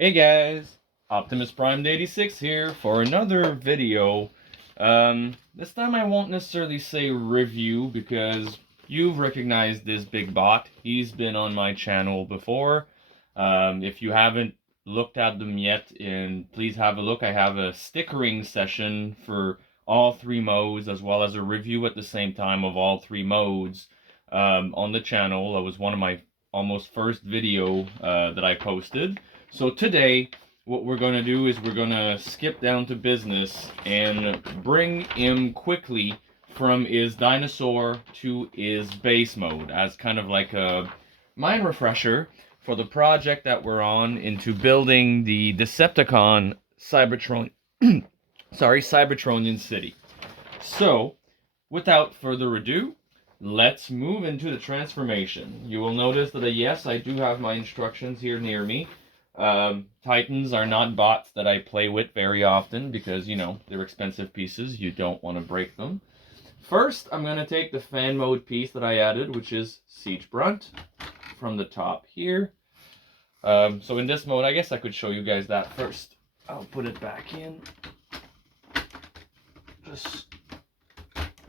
Hey guys, Optimus Prime 86 here for another video. This time I won't necessarily say review because you've recognized this big bot. He's been on my channel before. If you haven't looked at them yet, and please have a look. I have a stickering session for all three modes as well as a review at the same time of all three modes on the channel. That was one of my almost first video that I posted. So today, what we're going to do is we're going to skip down to business and bring him quickly from his dinosaur to his base mode as kind of like a mind refresher for the project that we're on into building the Decepticon Cybertronian city. So, without further ado, let's move into the transformation. You will notice that, yes, I do have my instructions here near me. Titans are not bots that I play with very often because, you know, they're expensive pieces. You don't want to break them. First, I'm going to take the fan mode piece that I added, which is Siege Brunt, from the top here. So in this mode, I guess I could show you guys that first. I'll put it back in. Just,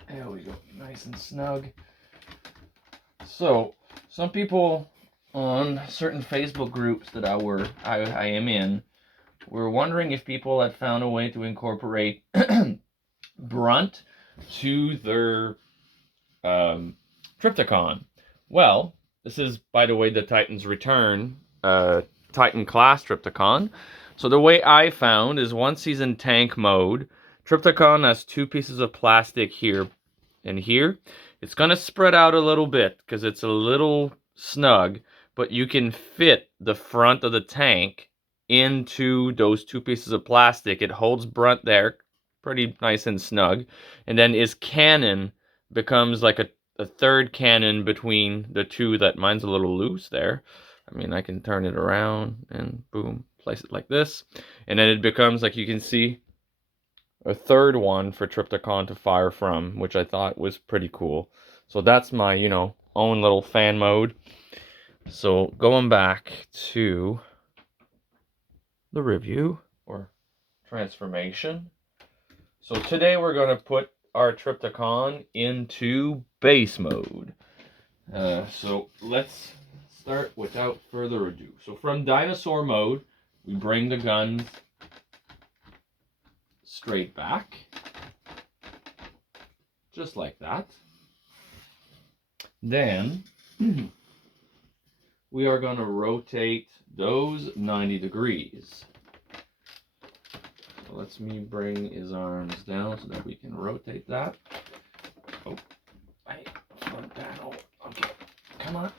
there we go, nice and snug. So, some people on certain Facebook groups that I am in, we're wondering if people had found a way to incorporate Brunt to their Trypticon. Well, this is, by the way, the Titan's Return Titan class Trypticon. So the way I found is once he's in tank mode, Trypticon has two pieces of plastic here and here. It's going to spread out a little bit because it's a little snug, but you can fit the front of the tank into those two pieces of plastic. It holds Brunt there, pretty nice and snug. And then his cannon becomes like a third cannon between the two. That mine's a little loose there. I mean, I can turn it around and boom, place it like this. And then it becomes, like you can see, a third one for Trypticon to fire from, which I thought was pretty cool. So that's my, you know, own little fan mode. So going back to the review or transformation. So today we're going to put our Trypticon into base mode. So let's start without further ado. So from dinosaur mode, we bring the guns straight back, just like that. Then we are going to rotate those 90 degrees. So let's me bring his arms down so that we can rotate that. Oh, hey, front panel. Okay, come on.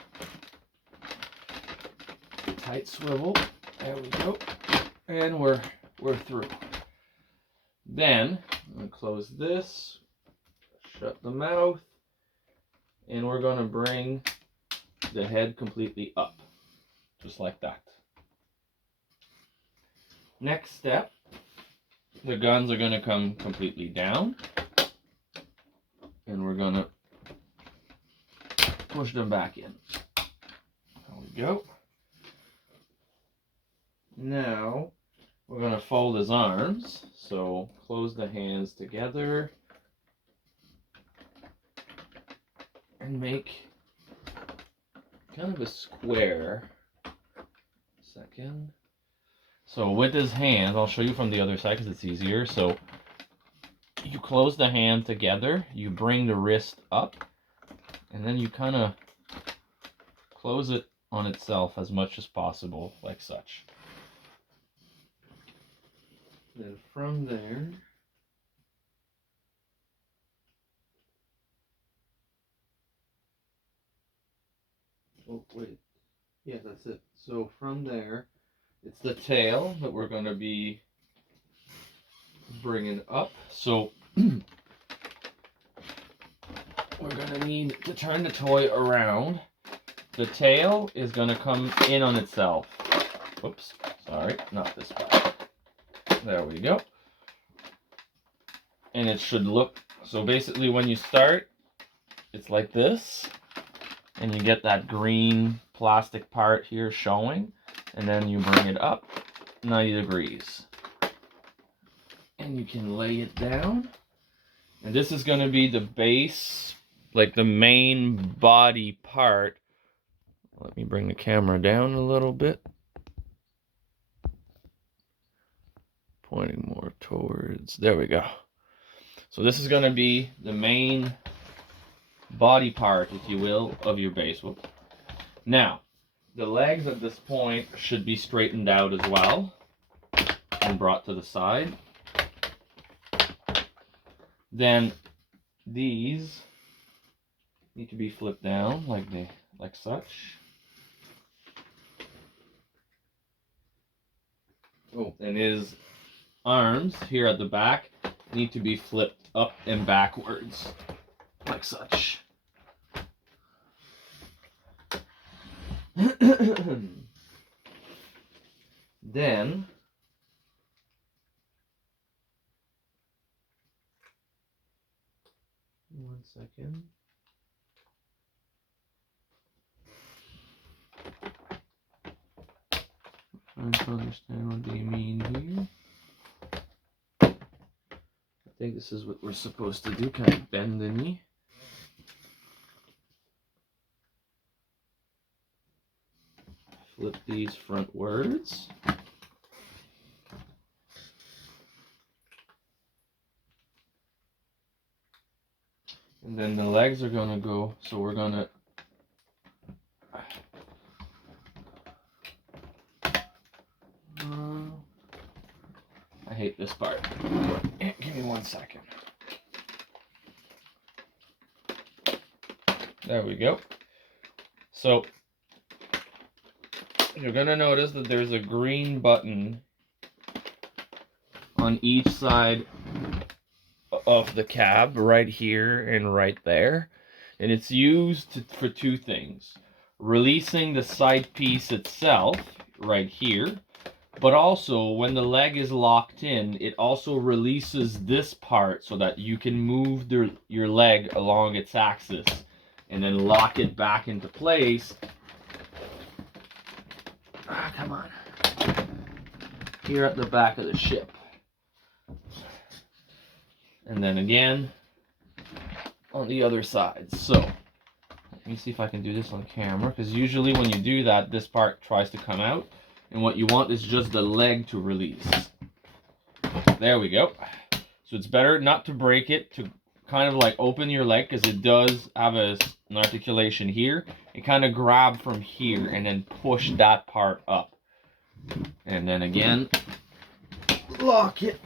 Tight swivel. There we go. And we're through. Then I'm going to close this, shut the mouth, and we're going to bring the head completely up, just like that. Next step, the guns are going to come completely down, and we're going to push them back in. There we go. Now, we're going to fold his arms, so close the hands together and make kind of a square. Second. So with his hands, I'll show you from the other side because it's easier. So you close the hand together, you bring the wrist up, and then you kind of close it on itself as much as possible, like such. Then from there, oh wait, yeah, that's it. So from there, it's the tail that we're going to be bringing up. So we're going to need to turn the toy around. The tail is going to come in on itself. Whoops, sorry, not this part. There we go. And it should look, so basically when you start, it's like this. And you get that green plastic part here showing. And then you bring it up. 90 degrees. And you can lay it down. And this is going to be the base, like the main body part. Let me bring the camera down a little bit. Pointing more towards, there we go. So this is going to be the main body part, if you will, of your base. Now, the legs at this point should be straightened out as well and brought to the side. Then these need to be flipped down like such. Oh, and his arms here at the back need to be flipped up and backwards like such. Then one second. Trying to understand what they mean here. I think this is what we're supposed to do, kind of bend the knee. Flip these frontwards. And then the legs are gonna go, so we're gonna I hate this part. Give me 1 second. There we go. So you're gonna notice that there's a green button on each side of the cab, right here and right there. And it's used for two things. Releasing the side piece itself, right here, but also when the leg is locked in, it also releases this part so that you can move your leg along its axis and then lock it back into place. Ah, come on. Here at the back of the ship. And then again on the other side. So let me see if I can do this on camera, because usually when you do that, this part tries to come out, and what you want is just the leg to release. There we go. So it's better not to break it, to kind of like open your leg, because it does have an articulation here. And kind of grab from here and then push that part up. And then again, lock it.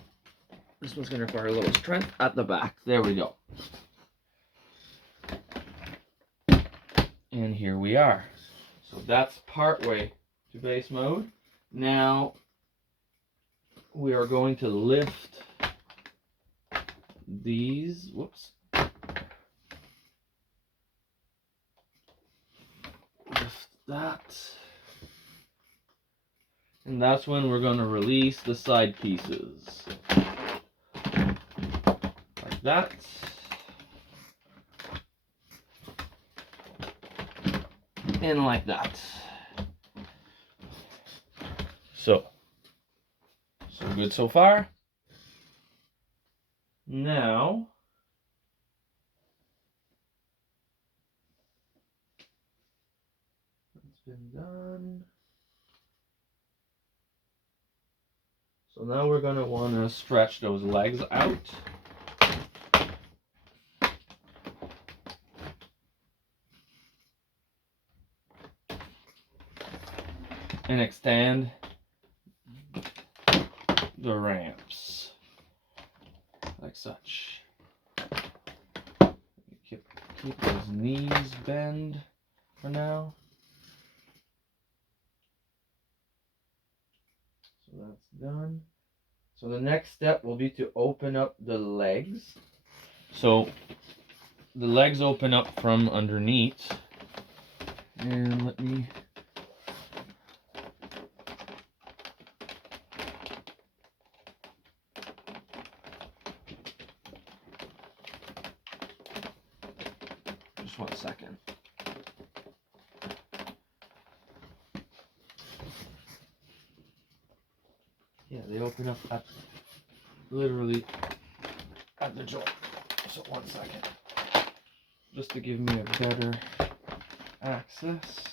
This one's going to require a little strength at the back. There we go. And here we are. So that's partway to base mode. Now we are going to lift these. Whoops. Lift that. And that's when we're going to release the side pieces. Like that. And like that. So good so far. Now that's been done. So now we're going to want to stretch those legs out. And extend the ramps like such. Keep those knees bend for now. So that's done. So the next step will be to open up the legs. So the legs open up from underneath. And let me just 1 second. Yeah, they open up at literally at the joint. So 1 second, just to give me a better access.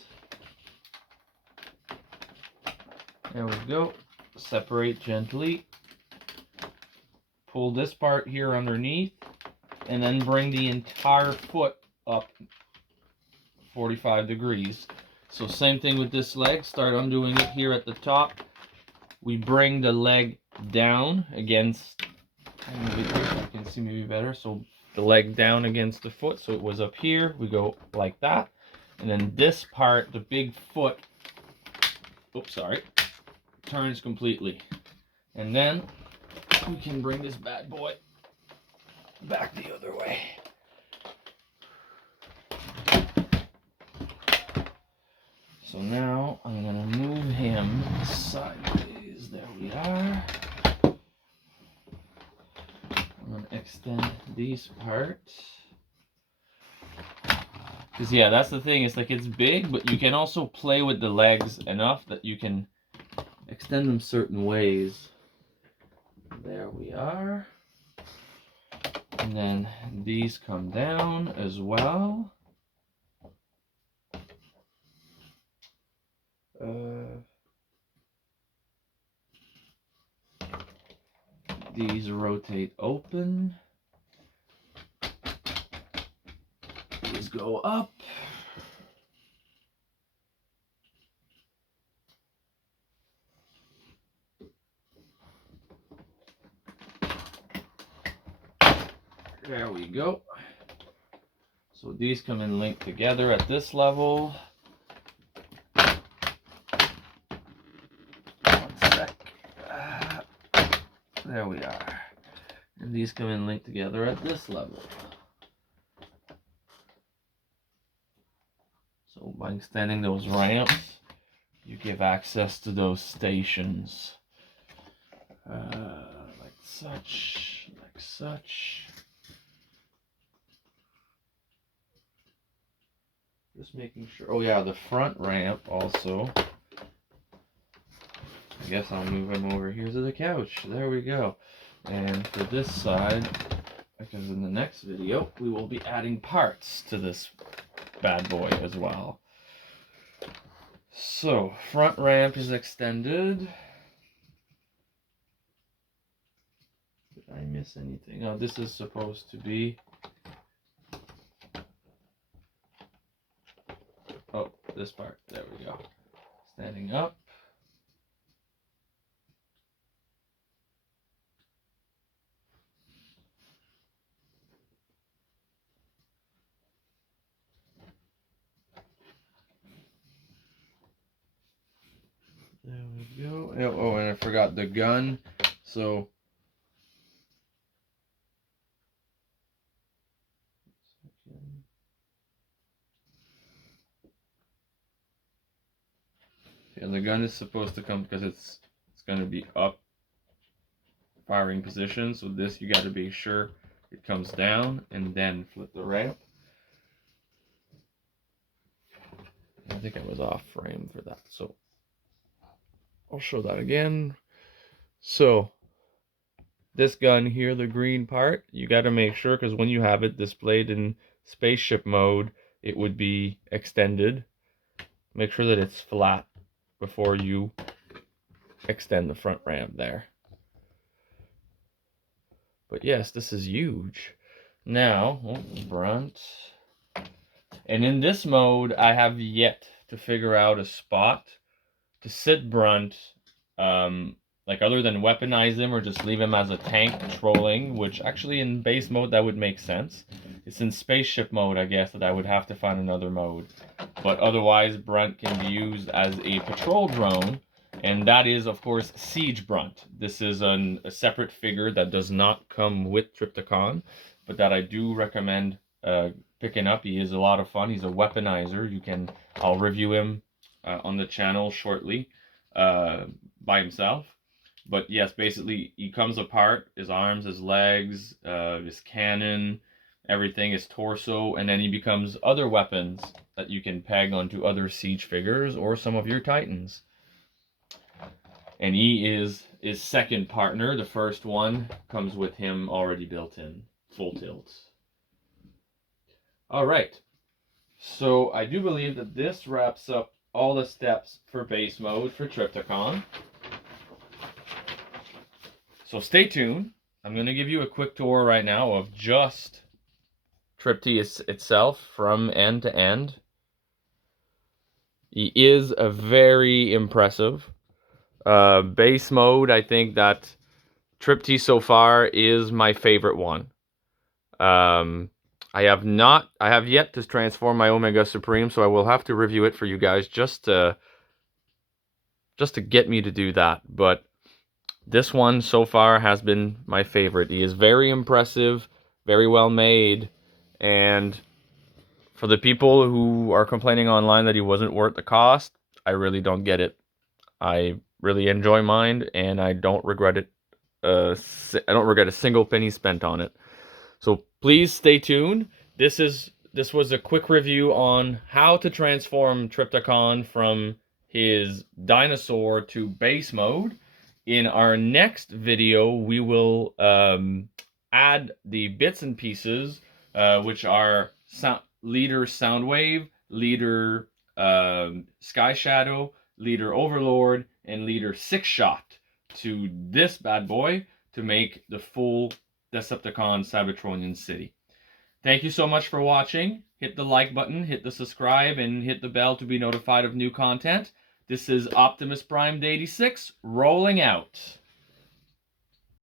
There we go. Separate gently. Pull this part here underneath, and then bring the entire foot up 45 degrees. So same thing with this leg. Start undoing it here at the top. We bring the leg down against, you can see maybe better. So the leg down against the foot. So it was up here. We go like that. And then this part, the big foot, oops, sorry, turns completely. And then we can bring this bad boy back the other way. So now I'm gonna move him sideways. There we are. I'm gonna extend these parts. Because yeah, that's the thing, it's like it's big, but you can also play with the legs enough that you can extend them certain ways. There we are. And then these come down as well. These rotate open. These go up. There we go. So these come in linked together at this level. 1 sec. There we are. And these come in linked together at this level. So by extending those ramps, you give access to those stations. Like such, like such. Just making sure. Oh yeah, the front ramp also. I guess I'll move him over here to the couch. There we go. And for this side, because in the next video, we will be adding parts to this bad boy as well. So, front ramp is extended. Did I miss anything? Oh, this is supposed to be... Oh, this part. There we go. Standing up. There we go. Oh, and I forgot the gun. So yeah, the gun is supposed to come because it's going to be up firing position. So this, you got to be sure it comes down and then flip the ramp. I think I was off frame for that, so I'll show that again. So this gun here, the green part, you got to make sure, because when you have it displayed in spaceship mode, it would be extended. Make sure that it's flat before you extend the front ramp there. But yes, this is huge. Now, front. And in this mode, I have yet to figure out a spot to sit Brunt, like other than weaponize him or just leave him as a tank patrolling, which actually in base mode that would make sense. It's in spaceship mode, I guess, that I would have to find another mode. But otherwise, Brunt can be used as a patrol drone, and that is, of course, Siege Brunt. This is a separate figure that does not come with Trypticon, but that I do recommend picking up. He is a lot of fun. He's a weaponizer. I'll review him on the channel shortly by himself. But yes, basically he comes apart, his arms, his legs, his cannon, everything, his torso, and then he becomes other weapons that you can peg onto other Siege figures or some of your Titans. And he is is second partner. The first one comes with him already built in, full tilt. All right. So I do believe that this wraps up all the steps for base mode for Trypticon. So stay tuned. I'm going to give you a quick tour right now of just Trypti itself from end to end. He is a very impressive. Base mode, I think that Trypti so far is my favorite one. I have yet to transform my Omega Supreme, so I will have to review it for you guys just to get me to do that. But this one so far has been my favorite. He is very impressive, very well made, and for the people who are complaining online that he wasn't worth the cost, I really don't get it. I really enjoy mine, and I don't regret it. I don't regret a single penny spent on it. So please stay tuned. This was a quick review on how to transform Trypticon from his dinosaur to base mode. In our next video, we will add the bits and pieces, which are Leader Soundwave, Leader Sky Shadow, Leader Overlord, and Leader Six Shot to this bad boy to make the full Decepticon Cybertronian city. Thank you so much for watching. Hit the like button, hit the subscribe, and hit the bell to be notified of new content. This is Optimus Prime 86 rolling out.